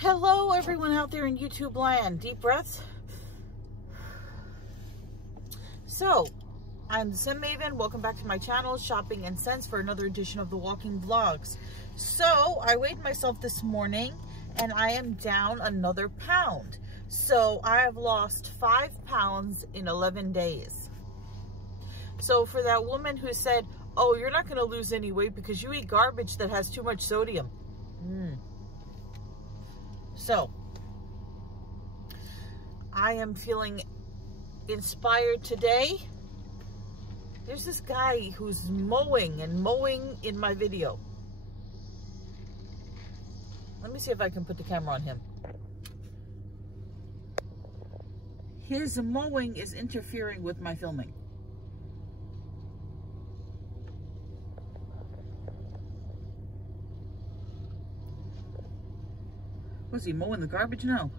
Hello everyone out there in YouTube land. Deep breaths. So, I'm the Sim Maven. Welcome back to my channel, Shopping and Sense, for another edition of the Walking Vlogs. So, I weighed myself this morning and I am down another pound. So, I have lost 5 pounds in 11 days. So, for that woman who said, oh, you're not going to lose any weight because you eat garbage that has too much sodium. So, I am feeling inspired today. There's this guy who's mowing in my video. Let me see if I can put the camera on him. His mowing is interfering with my filming. Was he mowing the garbage now?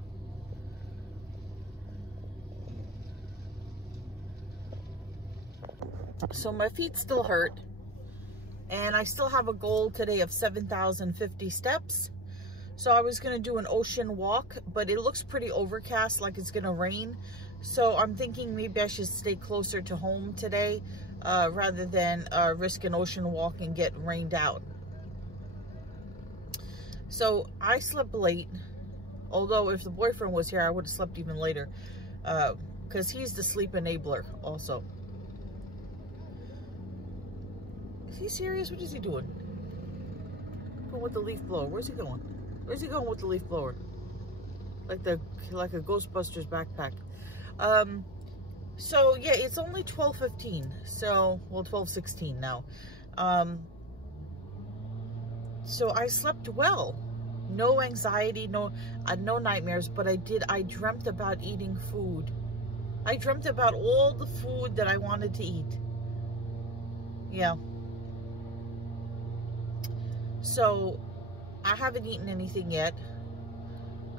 So my feet still hurt, and I still have a goal today of 7,050 steps. So I was going to do an ocean walk, but it looks pretty overcast, like it's going to rain. So I'm thinking maybe I should stay closer to home today rather than risk an ocean walk and get rained out. So I slept late, although if the boyfriend was here, I would have slept even later, because he's the sleep enabler also. Is he serious? What is he doing? Going with the leaf blower. Where's he going? Where's he going with the leaf blower? Like a Ghostbusters backpack. So yeah, it's only 12:15. So, well, 12:16 now. So I slept well, no anxiety, no nightmares, but I dreamt about eating food. I dreamt about all the food that I wanted to eat. Yeah. So I haven't eaten anything yet.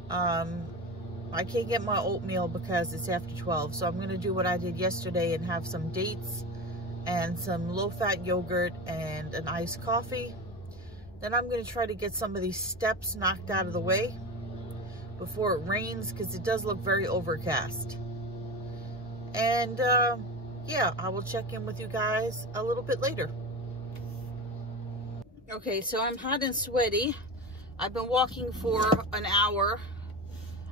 I can't get my oatmeal because it's after 12. So I'm going to do what I did yesterday and have some dates and some low-fat yogurt and an iced coffee. Then I'm going to try to get some of these steps knocked out of the way before it rains, because it does look very overcast. And yeah, I will check in with you guys a little bit later. Okay, so I'm hot and sweaty. I've been walking for an hour.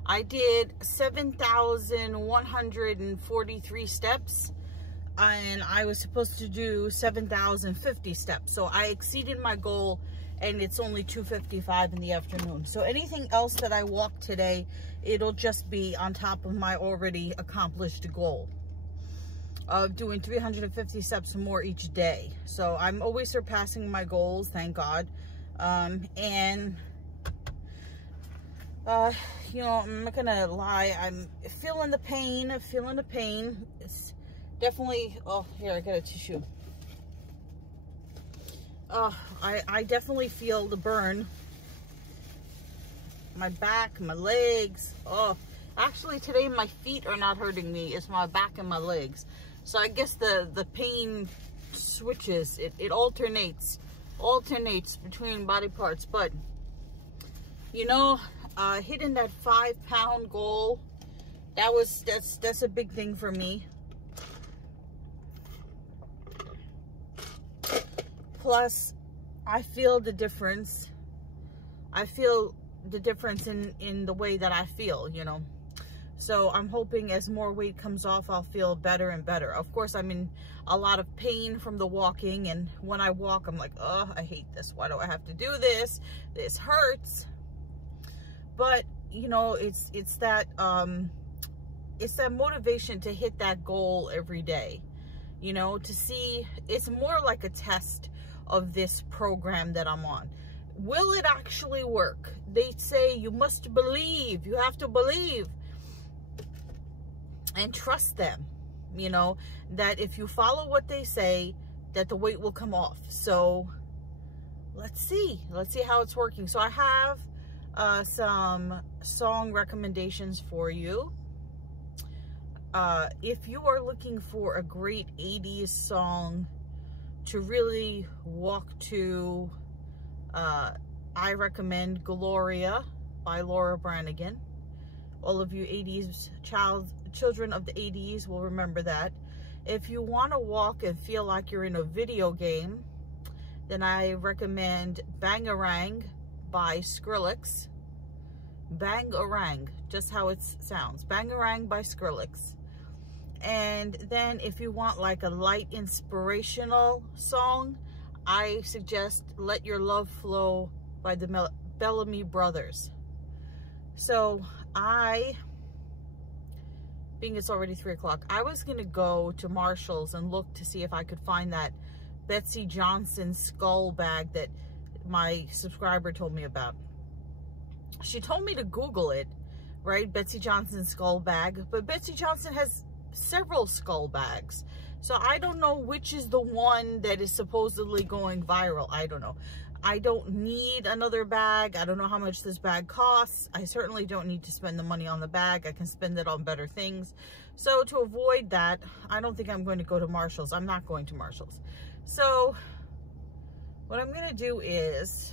I did 7,143 steps. And I was supposed to do 7,050 steps. So I exceeded my goal, and it's only 2:55 in the afternoon. So anything else that I walk today, it'll just be on top of my already accomplished goal of doing 350 steps more each day. So I'm always surpassing my goals, thank God. You know, I'm not gonna lie, I'm feeling the pain, It's definitely, oh, here, I got a tissue. I definitely feel the burn. My back, my legs. Oh, actually today my feet are not hurting me. It's my back and my legs. So I guess the pain switches. It alternates between body parts. But, you know, hitting that 5-pound goal, that's a big thing for me. Plus, I feel the difference. I feel the difference in the way that I feel, you know. So I'm hoping as more weight comes off, I'll feel better and better. Of course, I'm in a lot of pain from the walking. And when I walk, I'm like, oh, I hate this. Why do I have to do this? This hurts. But, you know, it's that motivation to hit that goal every day. You know, to see, it's more like a test of this program that I'm on. Will it actually work? They say you must believe, you have to believe and trust them, you know, that if you follow what they say, that the weight will come off. So let's see how it's working. So I have some song recommendations for you. If you are looking for a great 80s song to really walk to, I recommend Gloria by Laura Branigan. All of you 80s children of the 80s will remember that. If you want to walk and feel like you're in a video game, then I recommend Bangarang by Skrillex. Bangarang, just how it sounds. Bangarang by Skrillex. And then if you want like a light inspirational song, I suggest Let Your Love Flow by the Bellamy Brothers. So being it's already 3 o'clock, I was gonna go to Marshall's and look to see if I could find that Betsey Johnson skull bag that my subscriber told me about. She told me to Google it, right? Betsey Johnson skull bag, but Betsey Johnson has several skull bags. So I don't know which is the one that is supposedly going viral. I don't know. I don't need another bag. I don't know how much this bag costs. I certainly don't need to spend the money on the bag. I can spend it on better things. So to avoid that, I don't think I'm going to go to Marshall's. I'm not going to Marshall's. So what I'm going to do is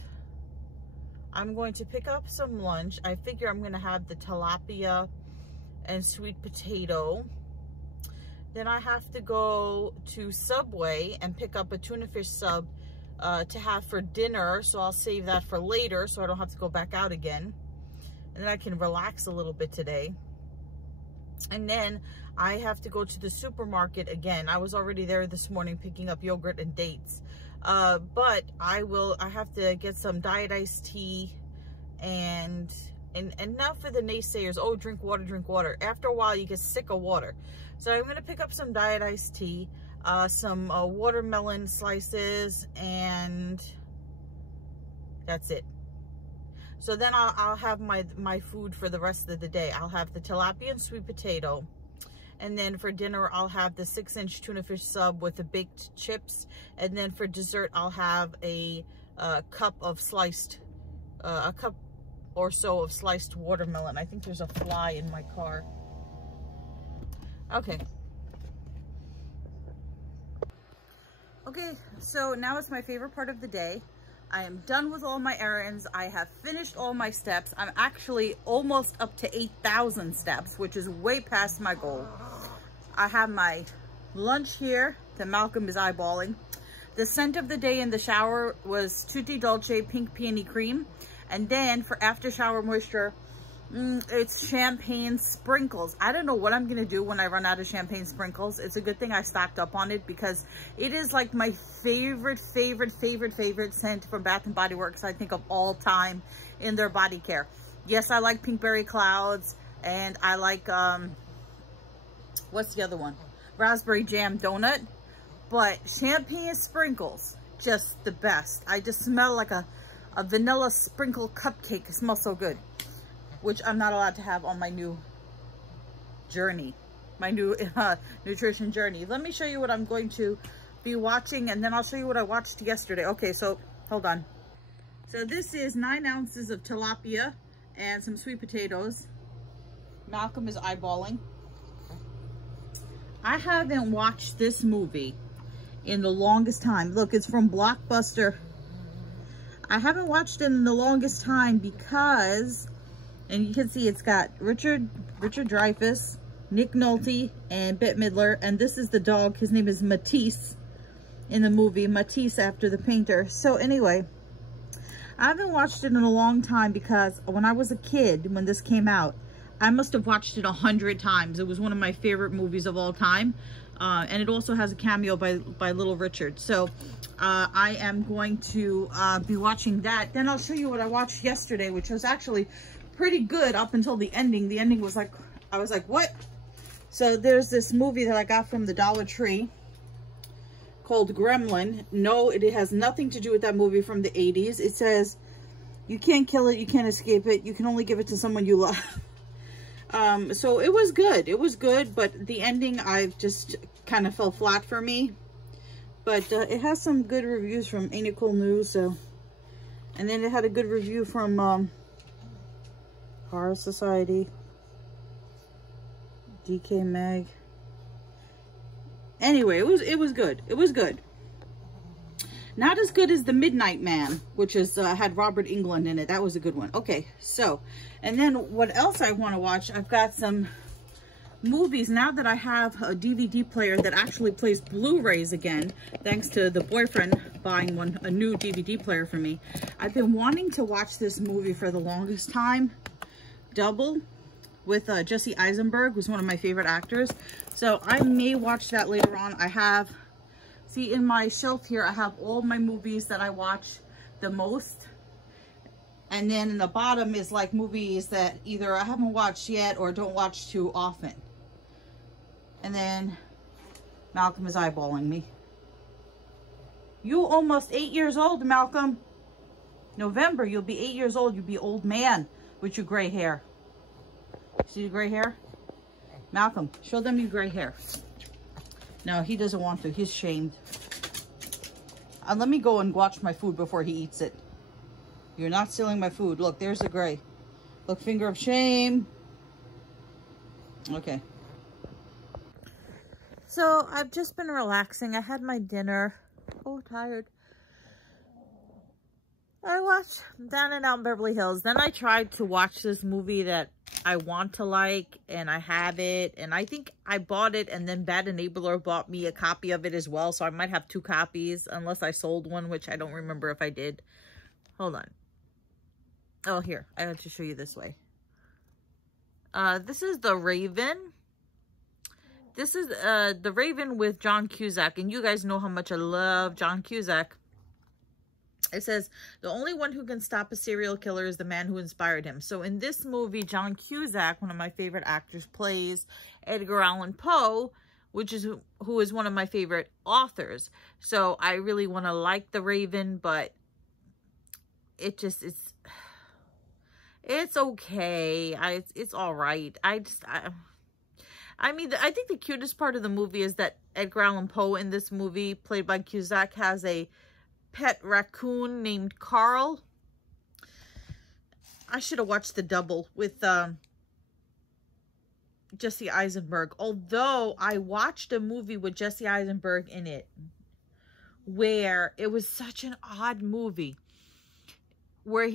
I'm going to pick up some lunch. I figure I'm going to have the tilapia and sweet potato. Then I have to go to Subway and pick up a tuna fish sub to have for dinner. So I'll save that for later so I don't have to go back out again. And then I can relax a little bit today. And then I have to go to the supermarket again. I was already there this morning picking up yogurt and dates. But I have to get some diet iced tea and now for the naysayers, oh, drink water, drink water. After a while, you get sick of water. So I'm going to pick up some diet iced tea, some watermelon slices, and that's it. So then I'll have my food for the rest of the day. I'll have the tilapia and sweet potato. And then for dinner, I'll have the 6-inch tuna fish sub with the baked chips. And then for dessert, I'll have a cup of sliced, a cup or so of sliced watermelon. I think there's a fly in my car. Okay. Okay, so now it's my favorite part of the day. I am done with all my errands. I have finished all my steps. I'm actually almost up to 8,000 steps, which is way past my goal. I have my lunch here that Malcolm is eyeballing. The scent of the day in the shower was Tutti Dolce Pink Peony Cream. And then for after shower moisture, it's champagne sprinkles. I don't know what I'm going to do when I run out of champagne sprinkles. It's a good thing I stocked up on it because it is like my favorite scent from Bath & Body Works, I think, of all time in their body care. Yes, I like Pinkberry Clouds, and I like, what's the other one? Raspberry Jam Donut. But champagne sprinkles, just the best. I just smell like a vanilla sprinkle cupcake. It smells so good. Which I'm not allowed to have on my new journey, my new nutrition journey. Let me show you what I'm going to be watching, and then I'll show you what I watched yesterday. Okay, so hold on. So this is 9 ounces of tilapia and some sweet potatoes. Malcolm is eyeballing. I haven't watched this movie in the longest time. Look, it's from Blockbuster. I haven't watched it in the longest time because, and you can see it's got Richard Dreyfuss, Nick Nolte, and Bette Midler. And this is the dog. His name is Matisse in the movie. Matisse after the painter. So anyway, I haven't watched it in a long time because when I was a kid, when this came out, I must have watched it 100 times. It was one of my favorite movies of all time. And it also has a cameo by Little Richard. So I am going to be watching that. Then I'll show you what I watched yesterday, which was actually pretty good up until the ending. The ending was like, I was like, what? So there's this movie that I got from the Dollar Tree called Gremlin. No, it has nothing to do with that movie from the 80s. It says, you can't kill it, you can't escape it, you can only give it to someone you love. So it was good. It was good, but the ending I just kind of fell flat for me. But it has some good reviews from Ain't It Cool News. So, and then it had a good review from Horror Society, DK Mag. Anyway, it was good. It was good. Not as good as The Midnight Man, which is had Robert Englund in it. That was a good one. Okay, so, and then what else I want to watch? I've got some movies now that I have a DVD player that actually plays Blu-rays again, thanks to the boyfriend buying a new DVD player for me. I've been wanting to watch this movie for the longest time, Double, with Jesse Eisenberg, who's one of my favorite actors. So I may watch that later on. I have, see in my shelf here, I have all my movies that I watch the most. And then in the bottom is like movies that either I haven't watched yet or don't watch too often. And then Malcolm is eyeballing me. You almost 8 years old, Malcolm. November, you'll be 8 years old. You'll be old man with your gray hair. See the gray hair? Malcolm, show them your gray hair. No, he doesn't want to. He's shamed. Let me go and watch my food before he eats it. You're not stealing my food. Look, there's the gray. Look, finger of shame. Okay. So I've just been relaxing. I had my dinner. Oh, tired. I watched Down and Out in Beverly Hills. Then I tried to watch this movie that I want to like, and I have it. And I think I bought it, and then Bad Enabler bought me a copy of it as well. So I might have 2 copies, unless I sold one, which I don't remember if I did. Hold on. Oh, here. I have to show you this way. This is The Raven. This is The Raven with John Cusack. And you guys know how much I love John Cusack. It says, the only one who can stop a serial killer is the man who inspired him. So in this movie, John Cusack, one of my favorite actors, plays Edgar Allan Poe, which is who is one of my favorite authors. So I really want to like The Raven, but it just, it's okay. It's all right. I mean, I think the cutest part of the movie is that Edgar Allan Poe in this movie, played by Cusack, has a pet raccoon named Carl. I should have watched The Double with Jesse Eisenberg. Although I watched a movie with Jesse Eisenberg in it where it was such an odd movie where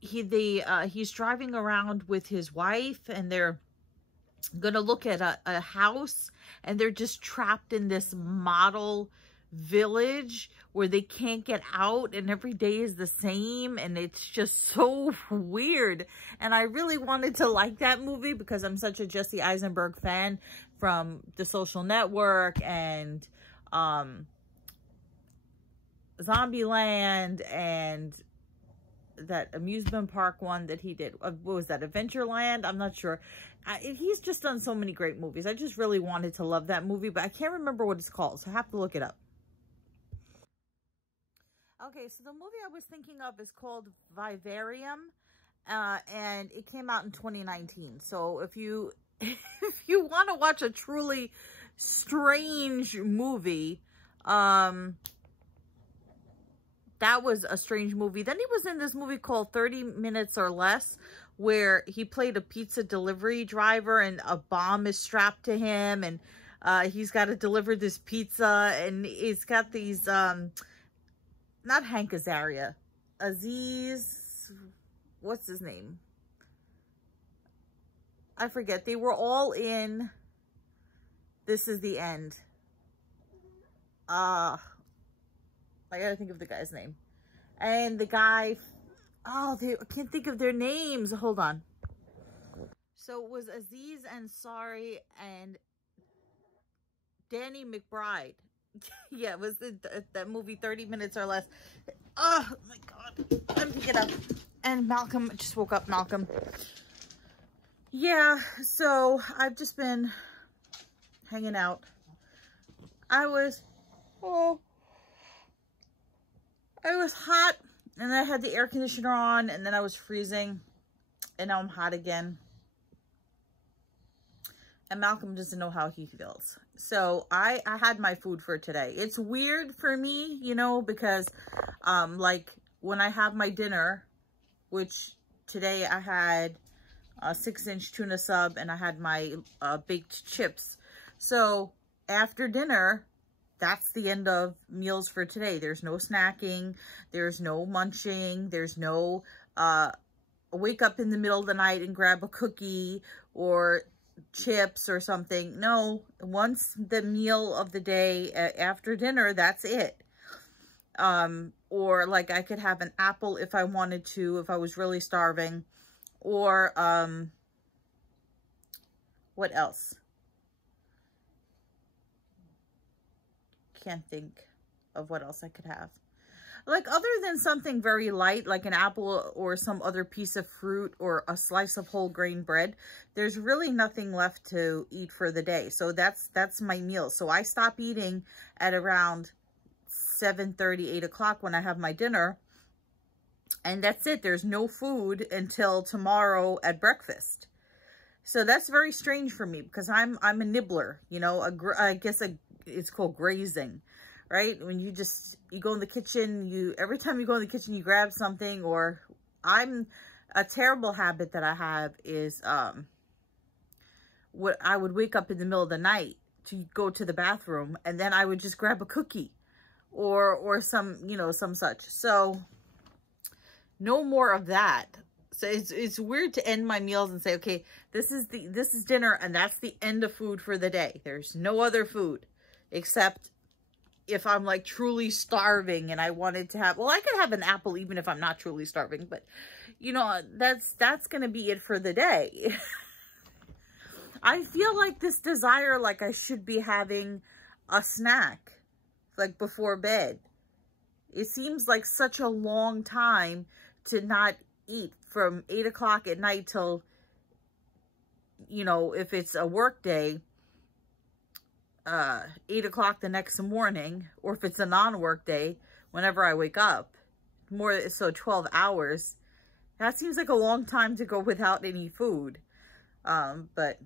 he's driving around with his wife, and they're gonna look at a house, and they're just trapped in this model village where they can't get out, and every day is the same, and it's just so weird. And I really wanted to like that movie because I'm such a Jesse Eisenberg fan from The Social Network and Zombieland and that amusement park one that he did. What was that, Adventureland? I'm not sure. He's just done so many great movies. I just really wanted to love that movie, but I can't remember what it's called, so I have to look it up. Okay, so the movie I was thinking of is called Vivarium, and it came out in 2019. So if you want to watch a truly strange movie, that was a strange movie. Then he was in this movie called 30 Minutes or Less, where he played a pizza delivery driver and a bomb is strapped to him, and he's got to deliver this pizza, and he's got these, not Hank Azaria, Aziz, what's his name? I forget. They were all in This Is the End. I gotta think of the guy's name. And the guy, I can't think of their names. Hold on. So it was Aziz Ansari and Danny McBride. Yeah, it was that movie 30 Minutes or Less. Oh my God. Let me pick it up. And Malcolm, just woke up, Malcolm. Yeah, so I've just been hanging out. I was hot, and I had the air conditioner on, and then I was freezing, and now I'm hot again. And Malcolm doesn't know how he feels. So I had my food for today. It's weird for me, you know, because like when I have my dinner, which today I had a 6-inch tuna sub, and I had my baked chips. So after dinner, that's the end of meals for today. There's no snacking. There's no munching. There's no wake up in the middle of the night and grab a cookie or chips or something. No, once the meal of the day after dinner, that's it. Or like I could have an apple if I wanted to, if I was really starving. Or what else? Can't think of what else I could have. Like, other than something very light, like an apple or some other piece of fruit or a slice of whole grain bread, there's really nothing left to eat for the day. So that's my meal. So I stop eating at around 7:30, 8 o'clock when I have my dinner. And that's it. There's no food until tomorrow at breakfast. So that's very strange for me because I'm a nibbler, you know, I guess it's called grazing. Right? When you go in the kitchen, every time you go in the kitchen, you grab something. Or a terrible habit that I have is, what I would wake up in the middle of the night to go to the bathroom, and then I would just grab a cookie or some, you know, some such. So no more of that. So it's weird to end my meals and say, okay, this is dinner, and that's the end of food for the day. There's no other food except if I'm like truly starving and I wanted to have, well, I could have an apple even if I'm not truly starving, but you know, that's going to be it for the day. I feel like this desire, like I should be having a snack, like before bed. It seems like such a long time to not eat, from 8 o'clock at night till, you know, if it's a work day, 8 o'clock the next morning, or if it's a non-work day, whenever I wake up, so 12 hours. That seems like a long time to go without any food. But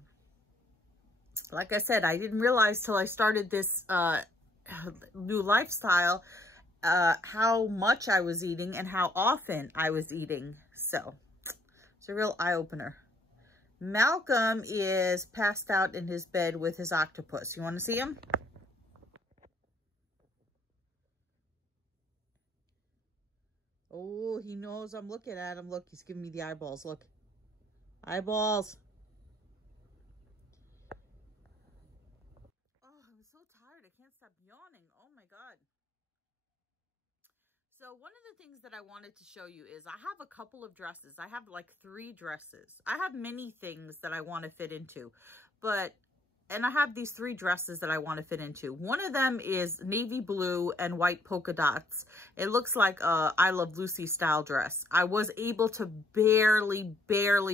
like I said, I didn't realize till I started this new lifestyle how much I was eating and how often I was eating. So it's a real eye-opener. Malcolm is passed out in his bed with his octopus. You want to see him? Oh, he knows I'm looking at him. Look, he's giving me the eyeballs. Look. Eyeballs. Oh, I'm so tired. I can't stop yawning. Oh my God. So one of the things that I wanted to show you is I have a couple of dresses. I have like 3 dresses. I have many things that I want to fit into, and I have these 3 dresses that I want to fit into. One of them is navy blue and white polka dots. It looks like a I Love Lucy style dress. I was able to barely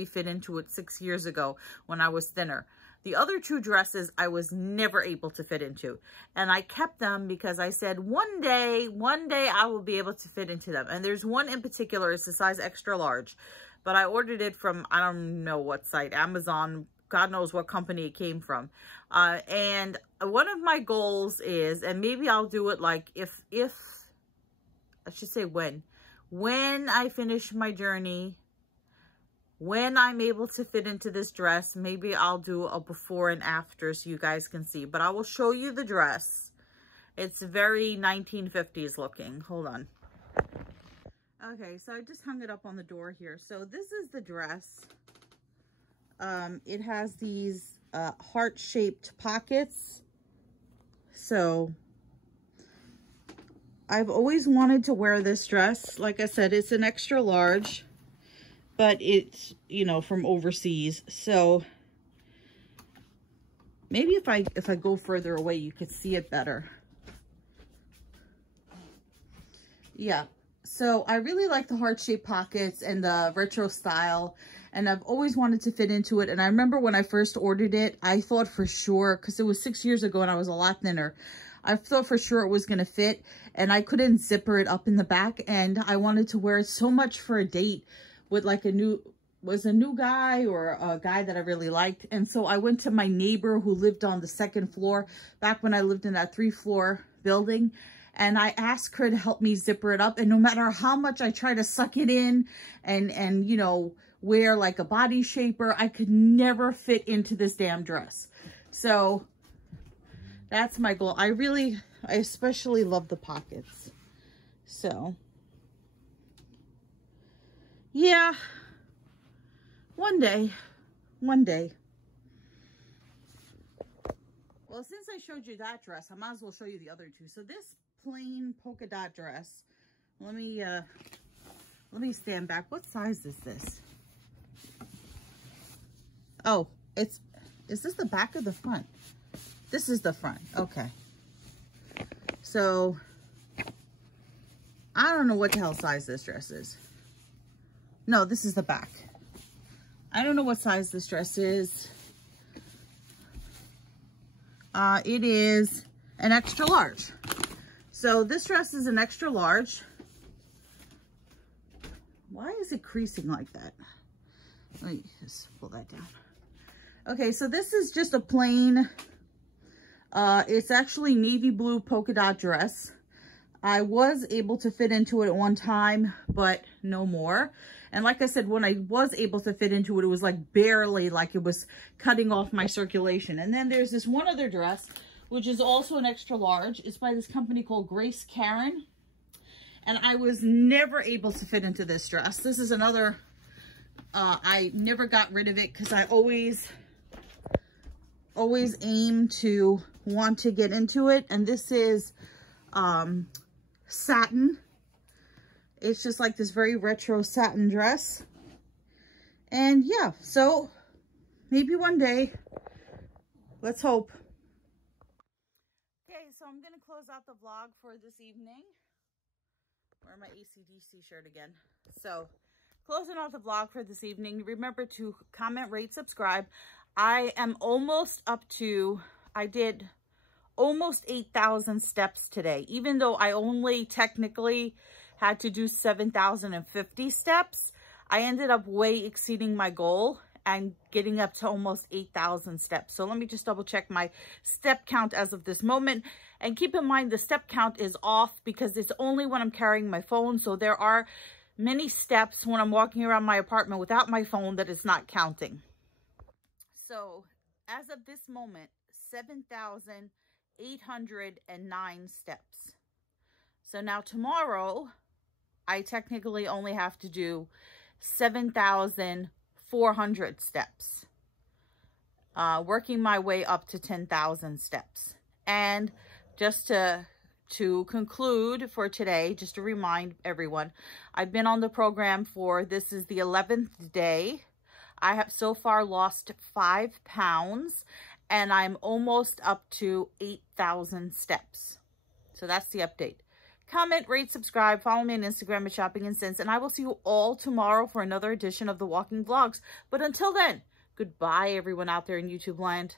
fit into it 6 years ago when I was thinner. The other 2 dresses I was never able to fit into. And I kept them because I said one day I will be able to fit into them. And there's one in particular, it's a size extra large. But I ordered it from, I don't know what site, Amazon, God knows what company it came from. And one of my goals is, and maybe I'll do it like if I should say when I finish my journey, when I'm able to fit into this dress, maybe I'll do a before and after so you guys can see. But I will show you the dress. It's very 1950s looking. Hold on. Okay, so I just hung it up on the door here. So this is the dress. It has these heart-shaped pockets. So I've always wanted to wear this dress. Like I said, it's an extra large, but it's, you know, from overseas. So maybe if I go further away, you could see it better. Yeah. So I really like the heart-shaped pockets and the retro style, and I've always wanted to fit into it. And I remember when I first ordered it, I thought for sure, because it was 6 years ago and I was a lot thinner, I thought for sure it was going to fit, and I couldn't zipper it up in the back, and I wanted to wear it so much for a date with like a new guy or a guy that I really liked. And so I went to my neighbor who lived on the 2nd floor back when I lived in that 3-floor building. And I asked her to help me zipper it up. And no matter how much I try to suck it in and you know, wear like a body shaper, I could never fit into this damn dress. So that's my goal. I really I especially love the pockets. So, yeah, one day. Well, since I showed you that dress, I might as well show you the other two. So this plain polka dot dress, let me stand back. What size is this? Oh, is this the back or the front? This is the front. Okay. So, I don't know what the hell size this dress is. No, this is the back. I don't know what size this dress is. It is an extra large. So this dress is an extra large. Why is it creasing like that? Let me just pull that down. Okay, so this is just a plain, it's actually navy blue polka dot dress. I was able to fit into it at one time, but no more. And like I said, when I was able to fit into it, it was like barely, like it was cutting off my circulation. And then there's this one other dress, which is also an extra large. It's by this company called Grace Karen. And I was never able to fit into this dress. This is another, I never got rid of it because I always aim to want to get into it. And this is satin. It's just like this very retro satin dress. And yeah, so maybe one day, let's hope. Okay, so I'm going to close out the vlog for this evening. Wearing my AC/DC shirt again. So closing out the vlog for this evening. Remember to comment, rate, subscribe. I am almost up to, I did almost 8,000 steps today, even though I only technically had to do 7,050 steps. I ended up way exceeding my goal and getting up to almost 8,000 steps. So let me just double check my step count as of this moment. And keep in mind, the step count is off because it's only when I'm carrying my phone. So there are many steps when I'm walking around my apartment without my phone that is not counting. So as of this moment, 7,809 steps. So now tomorrow, I technically only have to do 7,400 steps, working my way up to 10,000 steps. And just to conclude for today, just to remind everyone, I've been on the program for, this is the 11th day. I have so far lost 5 pounds and I'm almost up to 8,000 steps. So that's the update. Comment, rate, subscribe, follow me on Instagram at Shopping and Sense, and I will see you all tomorrow for another edition of the Walking Vlogs. But until then, goodbye everyone out there in YouTube land.